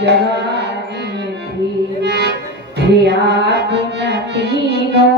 जवानी थी आप न तीनों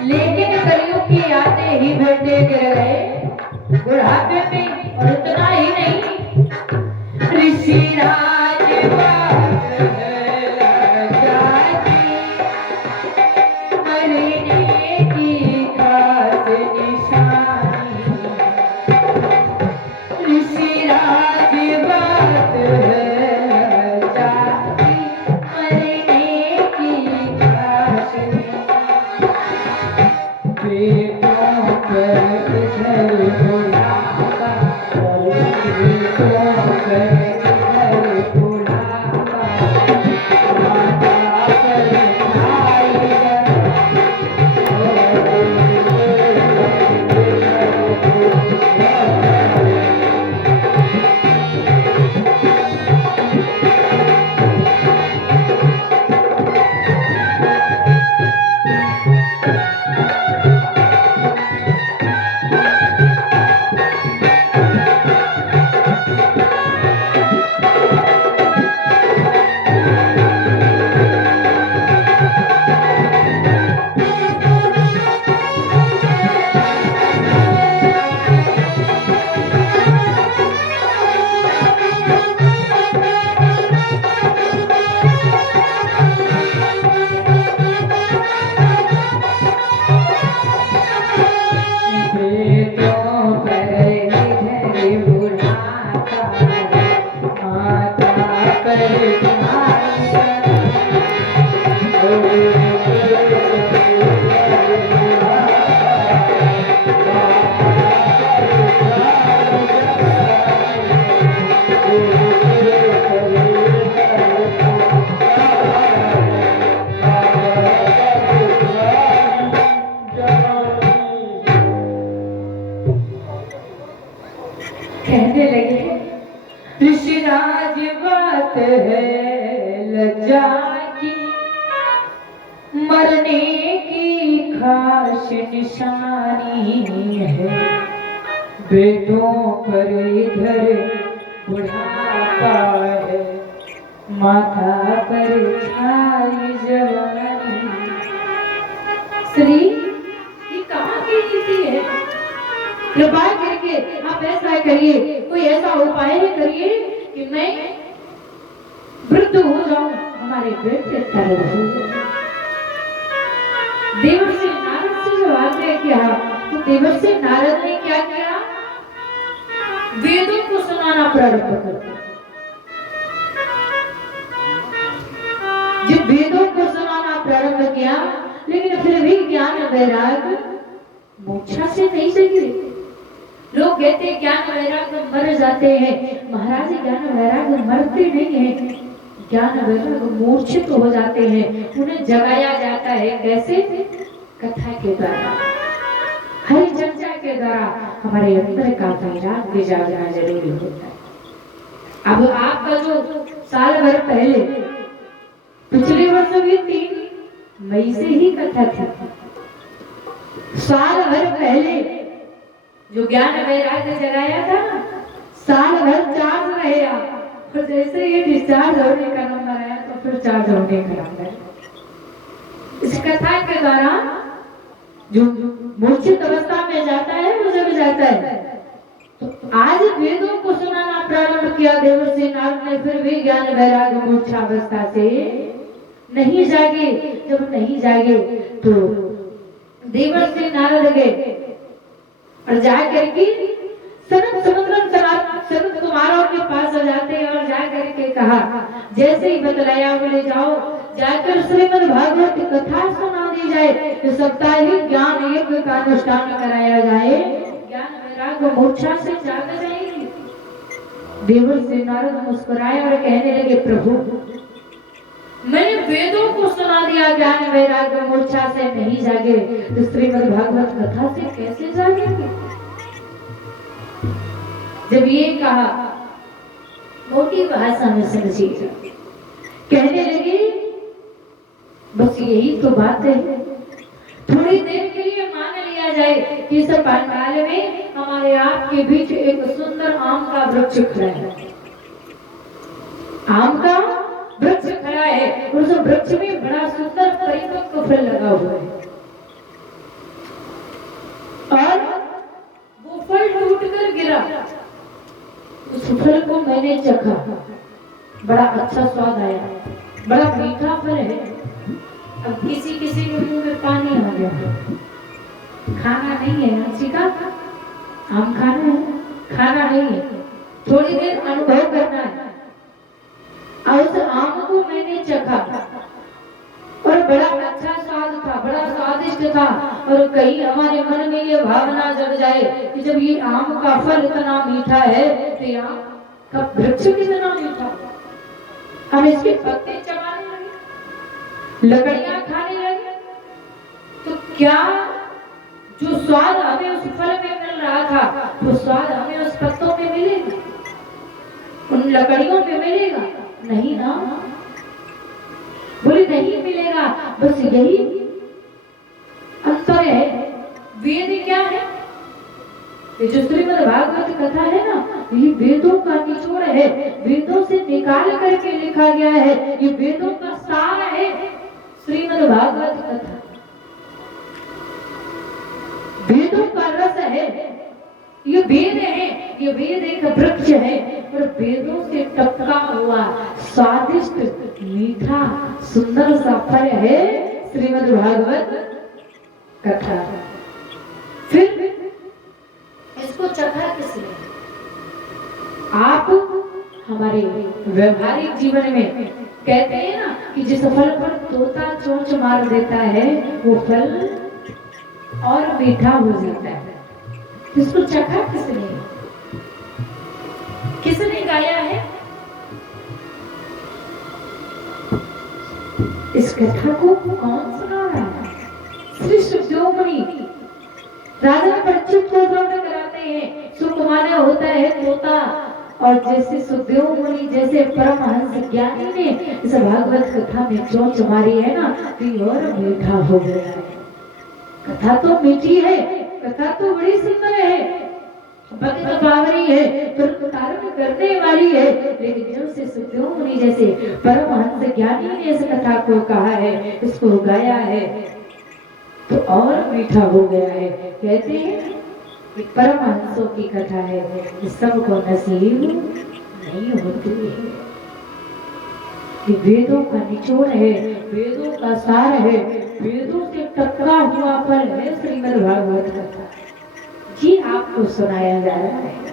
लेकिन कलयुग की यादें ही बढ़ते गए बुढ़ापे में। और इतना ही नहीं, ऋषिराज मरने की खास निशानी, ऋषिराज बात है कहने लगे, ऋषिराज बात है लज्जा की, मरने की खास निशानी है, बेटों पर इधर बुढ़ापा है, माथा पर छाई जवानी। श्री ये कहाँ की नीति है? कृपा करके आप ऐसा करिए, कोई ऐसा उपाय करिए कि मैं वृद्ध हो जाऊं, हमारे बेटे तरह हो। देवर्षि नारद से जो आग्रह किया, तो देवर्षि नारद ने क्या किया? वेदों को सुनाना प्रारंभ कर दिया। जब वेदों को सुनाना प्रारंभ किया, लेकिन फिर भी ज्ञान वैराग मोक्षा से नहीं सके। लोग कहते हैं ज्ञान वैराग मर जाते हैं, महाराज ज्ञान वैराग मरते नहीं हैं, ज्ञान वैराग मूर्छित हो जाते हैं, उन्हें जगाया जाता है। कैसे? कथा के द्वारा, हरि चर्चा के द्वारा हमारे अंदर का वैराग भी जागना जरूरी होता है। अब आपका जो साल भर पहले, पिछले वर्ष भी 3 मई से ही कथा थी, साल भर पहले जो ज्ञान वैराग्य जगाया था, साल भर चार्ज रहेगा, और जैसे ये डिस्चार्ज होने का नंबर आया तो फिर चार्ज होने का है। इस कथा के द्वारा जो मूर्छित अवस्था में जाता है वो जग जाता है। तो आज वेदों को सुनाना प्रारंभ किया देवर्षि नारद ने, फिर भी ज्ञान वैराग्य मूर्छावस्था से नहीं जागे। जब नहीं जागे तो देवर्षि नारद गए और जाकर के सनत कुमारों के पास आ जाते हैं और जाकर के कहा, जैसे ही बतलाया बोले जाओ जाकर श्रीमद् भागवत की कथा सुना दी जाए, तो साप्ताहिक ज्ञान यज्ञ का अनुष्ठान कराया जाए, ज्ञान वैराग्य मोक्षा से जाग जाएंगे। देवर्षि नारद मुस्कुराए और कहने लगे, प्रभु मैंने वेदों को सुना दिया, ज्ञान वैराग्य मोक्षा से नहीं जागे, तो श्रीमद् भागवत कथा से कैसे जागेंगे। जब ये कहा मोटी भाषा में समझिए, कहने लगे बस यही तो बात है। थोड़ी देर के लिए मान लिया जाए कि इस पंडाल में हमारे आपके बीच एक सुंदर आम का वृक्ष खड़ा है, आम का वृक्ष खड़ा है, उस वृक्ष में बड़ा सुंदर परिपक्व फल लगा हुआ है और वो फल टूटकर गिरा। उस फल को मैंने चखा, बड़ा अच्छा स्वाद आया, बड़ा मीठा फल है। अब किसी किसी के मुंह में पानी आ गया, खाना नहीं है अच्छी का आम खाना है, खाना नहीं है, थोड़ी देर अनुभव करना है। और उस आम को मैंने चखा और बड़ा अच्छा स्वाद था, बड़ा स्वादिष्ट था। और कहीं हमारे मन में ये भावना जग जाए कि जब ये आम का फल इतना मीठा है तो ये आम का वृक्ष कितना मीठा, हम इसके पत्ते चबाने लगे, लकड़ियां खाने लगे, तो क्या जो स्वाद हमें उस फल में मिल रहा था वो स्वाद हमें उस पत्तों में मिलेगा, उन लकड़ियों में मिलेगा? नहीं ना, बोले नहीं मिलेगा। बस यही अंतर है। वेद क्या है? ये जो श्रीमद् भागवत कथा है ना, ये वेदों का निचोड़ है, वेदों से निकाल करके लिखा गया है, ये वेदों का सार है श्रीमद् भागवत कथा, वेदों का रस है। ये वेद है, ये वेद एक वृक्ष है और वेदों से टपका हुआ स्वादिष्ट मीठा सुंदर सा फल है श्रीमद् भागवत कथा। फिर इसको चखा किसने? आप हमारे व्यवहारिक जीवन में कहते हैं ना कि जिस फल पर तोता चोंच मार देता है वो फल और मीठा हो जाता है। इसको चखा किसने? किसने गाया है? इस कथा को कौन सुना रहा है? श्री सुखदेव मुनि राजा परीक्षित को श्रवण कराते हैं। सुकुमार होता है तोता, और जैसे सुखदेव मुनि जैसे परमहंस ज्ञानी ने इस भागवत कथा में चोंच मारी है ना, तो और मीठा हो गया है। कथा तो मीठी है, कथा तो बड़ी सुंदर है, भक्त पावनी है, तारण करने वाली है, लेकिन जब से सुखदेव मुनि जैसे परमहंस ज्ञानी ने इस कथा को कहा है, इसको गाया है, तो और मीठा हो गया है। कहते हैं कि परमहंसों की कथा है, ये सबको नसीब नहीं होती है। कि वेदों का निचोड़ है, वेदों का सार है, वेदों से टकरा हुआ फल है श्रीमद् भागवत कथा जी आपको सुनाया जा रहा है।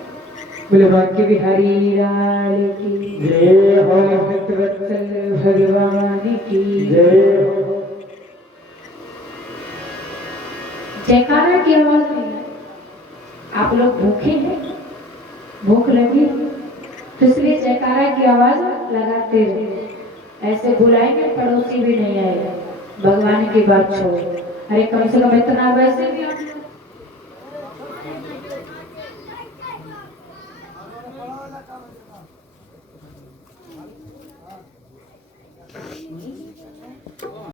बोले वाक्य बिहारी लाल की जय हो, भक्तवत्सल भगवान की जय हो। जयकारा की आवाज नहीं है। आप लोग भूखे हैं, भूख लगी तो इसलिए जयकारा की आवाज लगाते रहे। ऐसे बुलाएंगे पड़ोसी भी नहीं आएगा, भगवान की बात छोड़। अरे कम से कम इतना वैसे भी